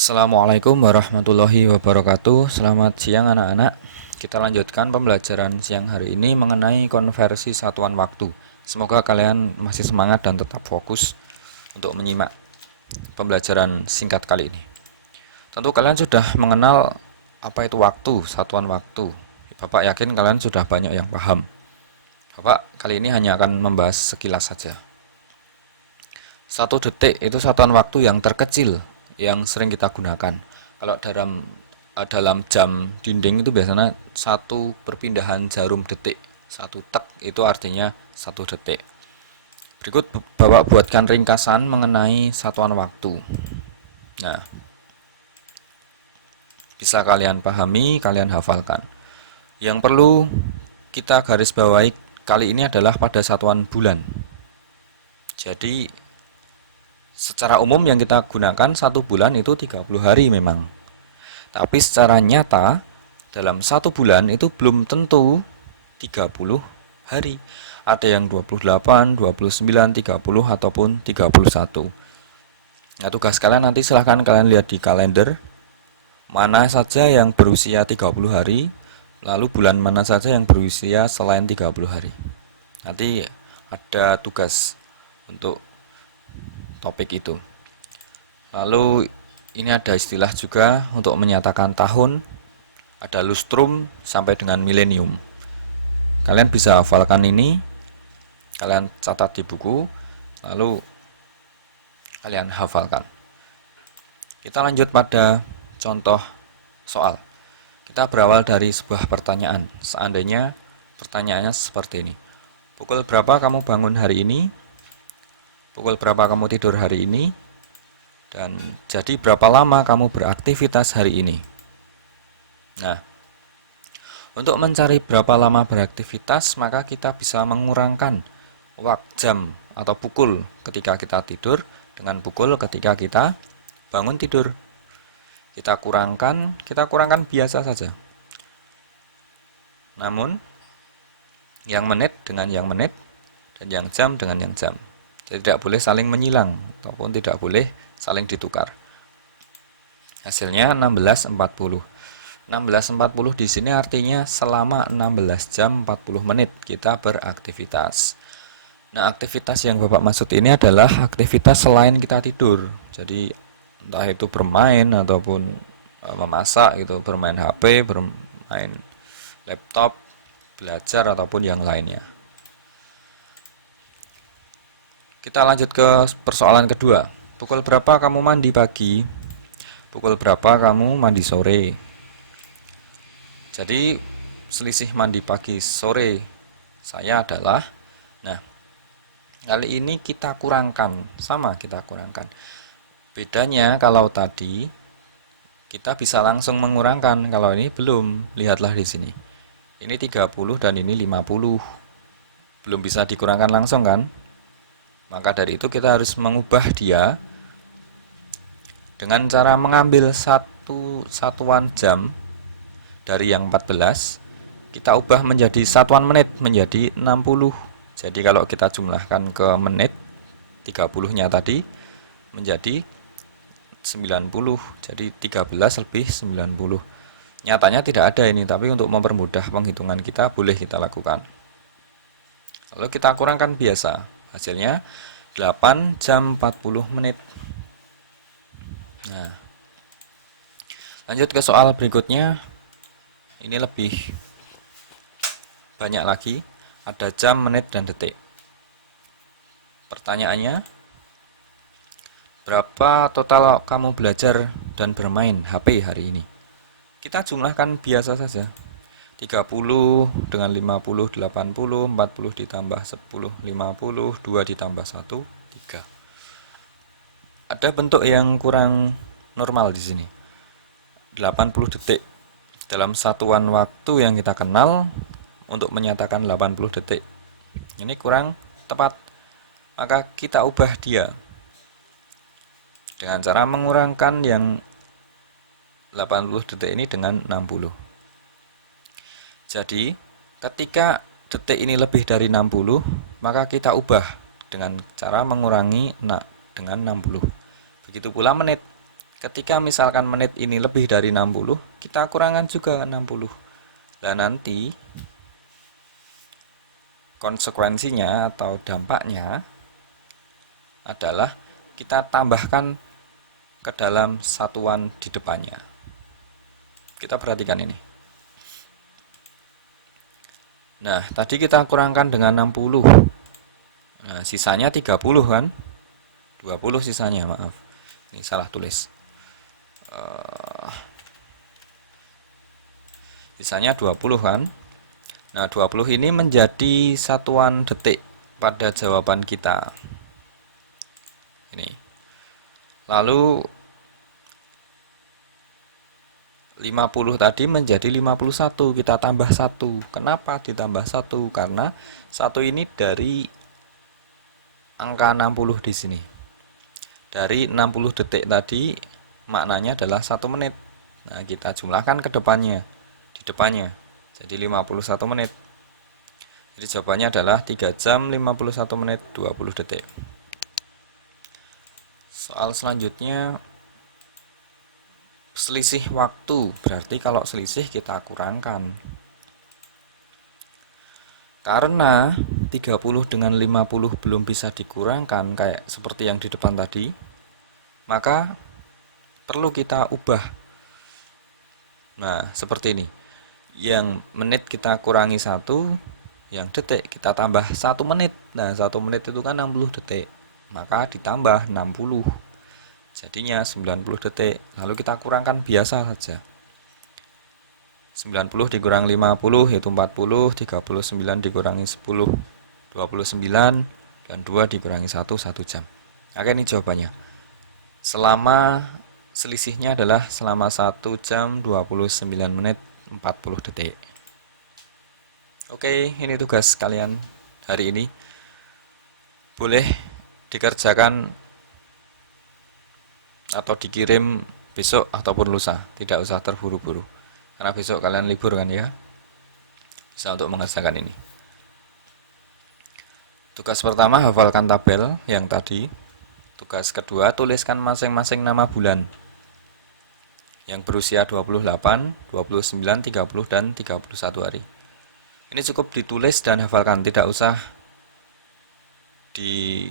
Assalamualaikum warahmatullahi wabarakatuh. Selamat siang anak-anak. Kita lanjutkan pembelajaran siang hari ini mengenai konversi satuan waktu. Semoga kalian masih semangat dan tetap fokus untuk menyimak pembelajaran singkat kali ini. Tentu kalian sudah mengenal apa itu waktu, satuan waktu. Bapak yakin kalian sudah banyak yang paham. Bapak kali ini hanya akan membahas sekilas saja. 1 detik itu satuan waktu yang terkecil yang sering kita gunakan. Kalau dalam jam dinding itu biasanya satu perpindahan jarum detik. 1 tek itu artinya 1 detik. Berikut Bapak buatkan ringkasan mengenai satuan waktu. Nah, bisa kalian pahami, kalian hafalkan. Yang perlu kita garis bawahi kali ini adalah pada satuan bulan. Jadi secara umum yang kita gunakan 1 bulan itu 30 hari memang. Tapi secara nyata dalam 1 bulan itu belum tentu 30 hari. Ada yang 28, 29, 30 ataupun 31. Nah, tugas kalian nanti silahkan kalian lihat di kalender mana saja yang berusia 30 hari, lalu bulan mana saja yang berusia selain 30 hari. Nanti ada tugas untuk topik itu. Lalu ini ada istilah juga untuk menyatakan tahun, ada lustrum sampai dengan milenium. Kalian bisa hafalkan ini, kalian catat di buku, lalu kalian hafalkan. Kita lanjut pada contoh soal. Kita berawal dari sebuah pertanyaan. Seandainya pertanyaannya seperti ini. Pukul berapa kamu bangun hari ini? Pukul berapa kamu tidur hari ini? Dan jadi berapa lama kamu beraktivitas hari ini? Nah, untuk mencari berapa lama beraktivitas, maka kita bisa mengurangkan waktu jam atau pukul ketika kita tidur dengan pukul ketika kita bangun tidur. Kita kurangkan biasa saja. Namun, yang menit dengan yang menit, dan yang jam dengan yang jam. Jadi tidak boleh saling menyilang, ataupun tidak boleh saling ditukar. Hasilnya 16.40. 16.40 di sini artinya selama 16 jam 40 menit kita beraktivitas. Nah, aktivitas yang Bapak maksud ini adalah aktivitas selain kita tidur. Jadi entah itu bermain ataupun memasak gitu, bermain HP, bermain laptop, belajar ataupun yang lainnya. Kita lanjut ke persoalan kedua. Pukul berapa kamu mandi pagi? Pukul berapa kamu mandi sore? Jadi selisih mandi pagi sore saya adalah, nah kali ini kita kurangkan, sama kita kurangkan. Bedanya kalau tadi kita bisa langsung mengurangkan, kalau ini belum, lihatlah di sini. Ini 30 dan ini 50. Belum bisa dikurangkan langsung kan? Maka dari itu kita harus mengubah dia dengan cara mengambil satu satuan jam dari yang 14, kita ubah menjadi satuan menit menjadi 60. Jadi kalau kita jumlahkan ke menit, 30-nya tadi menjadi 90. Jadi 13 lebih 90. Nyatanya tidak ada ini, tapi untuk mempermudah penghitungan kita boleh kita lakukan. Lalu kita kurangkan biasa. Hasilnya 8 jam 40 menit. Nah, lanjut ke soal berikutnya. Ini lebih banyak lagi. Ada jam, menit, dan detik. Pertanyaannya, berapa total kamu belajar dan bermain HP hari ini? Kita jumlahkan biasa saja. 30 dengan 50, 80, 40 ditambah 10, 50, 2 ditambah 1, 3. Ada bentuk yang kurang normal di sini. 80 detik. Dalam satuan waktu yang kita kenal untuk menyatakan 80 detik. Ini kurang tepat. Maka kita ubah dia dengan cara mengurangkan yang 80 detik ini dengan 60. Jadi, ketika detik ini lebih dari 60, maka kita ubah dengan cara mengurangi dengan 60. Begitu pula menit. Ketika misalkan menit ini lebih dari 60, kita kurangkan juga 60. Dan nanti konsekuensinya atau dampaknya adalah kita tambahkan ke dalam satuan di depannya. Kita perhatikan ini. Nah, tadi kita kurangkan dengan 60. Nah, sisanya 30 kan? 20 sisanya, maaf. Ini salah tulis. Sisanya 20 kan? Nah, 20 ini menjadi satuan detik pada jawaban kita. Ini. Lalu 50 tadi menjadi 51, kita tambah 1. Kenapa ditambah 1? Karena 1 ini dari angka 60 di sini. Dari 60 detik tadi maknanya adalah 1 menit. Nah, kita jumlahkan ke depannya, di depannya. Jadi 51 menit. Jadi jawabannya adalah 3 jam 51 menit 20 detik. Soal selanjutnya, selisih waktu. Berarti kalau selisih kita kurangkan. Karena 30 dengan 50 belum bisa dikurangkan kayak seperti yang di depan tadi, maka perlu kita ubah. Nah, seperti ini. Yang menit kita kurangi 1, yang detik kita tambah 1 menit. Nah, 1 menit itu kan 60 detik. Maka ditambah 60. Jadinya 90 detik. Lalu kita kurangkan biasa saja. 90 dikurang 50 yaitu 40, 39 dikurangi 10, 29, dan 2 dikurangi 1, 1 jam. Oke, ini jawabannya. Selisihnya adalah selama 1 jam 29 menit 40 detik. Oke, ini tugas kalian hari ini. Boleh dikerjakan atau dikirim besok ataupun lusa. Tidak usah terburu-buru. Karena besok kalian libur kan ya. Bisa untuk mengerjakan ini. Tugas pertama, hafalkan tabel yang tadi. Tugas kedua, tuliskan masing-masing nama bulan yang berusia 28, 29, 30, dan 31 hari. Ini cukup ditulis dan hafalkan, tidak usah di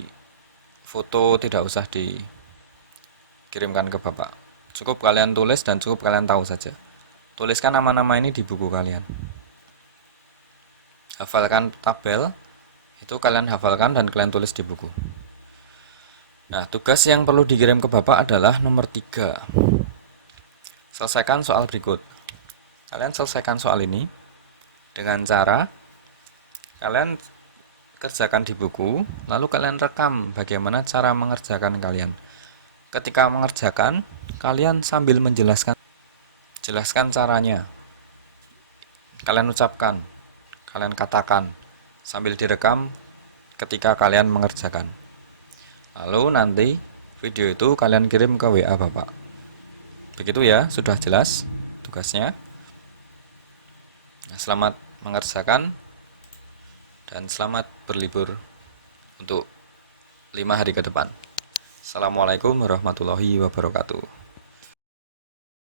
foto, tidak usah dikirimkan ke Bapak. Cukup kalian tulis dan cukup kalian tahu saja. Tuliskan nama-nama ini di buku kalian. Hafalkan tabel, itu kalian hafalkan dan kalian tulis di buku. Nah, tugas yang perlu dikirim ke Bapak adalah nomor 3. Selesaikan soal berikut. Kalian selesaikan soal ini dengan cara kalian kerjakan di buku, lalu kalian rekam bagaimana cara mengerjakan kalian. Ketika mengerjakan, kalian sambil jelaskan caranya. Kalian ucapkan, kalian katakan, sambil direkam ketika kalian mengerjakan. Lalu nanti video itu kalian kirim ke WA Bapak. Begitu ya, sudah jelas tugasnya. Nah, selamat mengerjakan dan selamat berlibur untuk 5 hari ke depan. Assalamualaikum warahmatullahi wabarakatuh.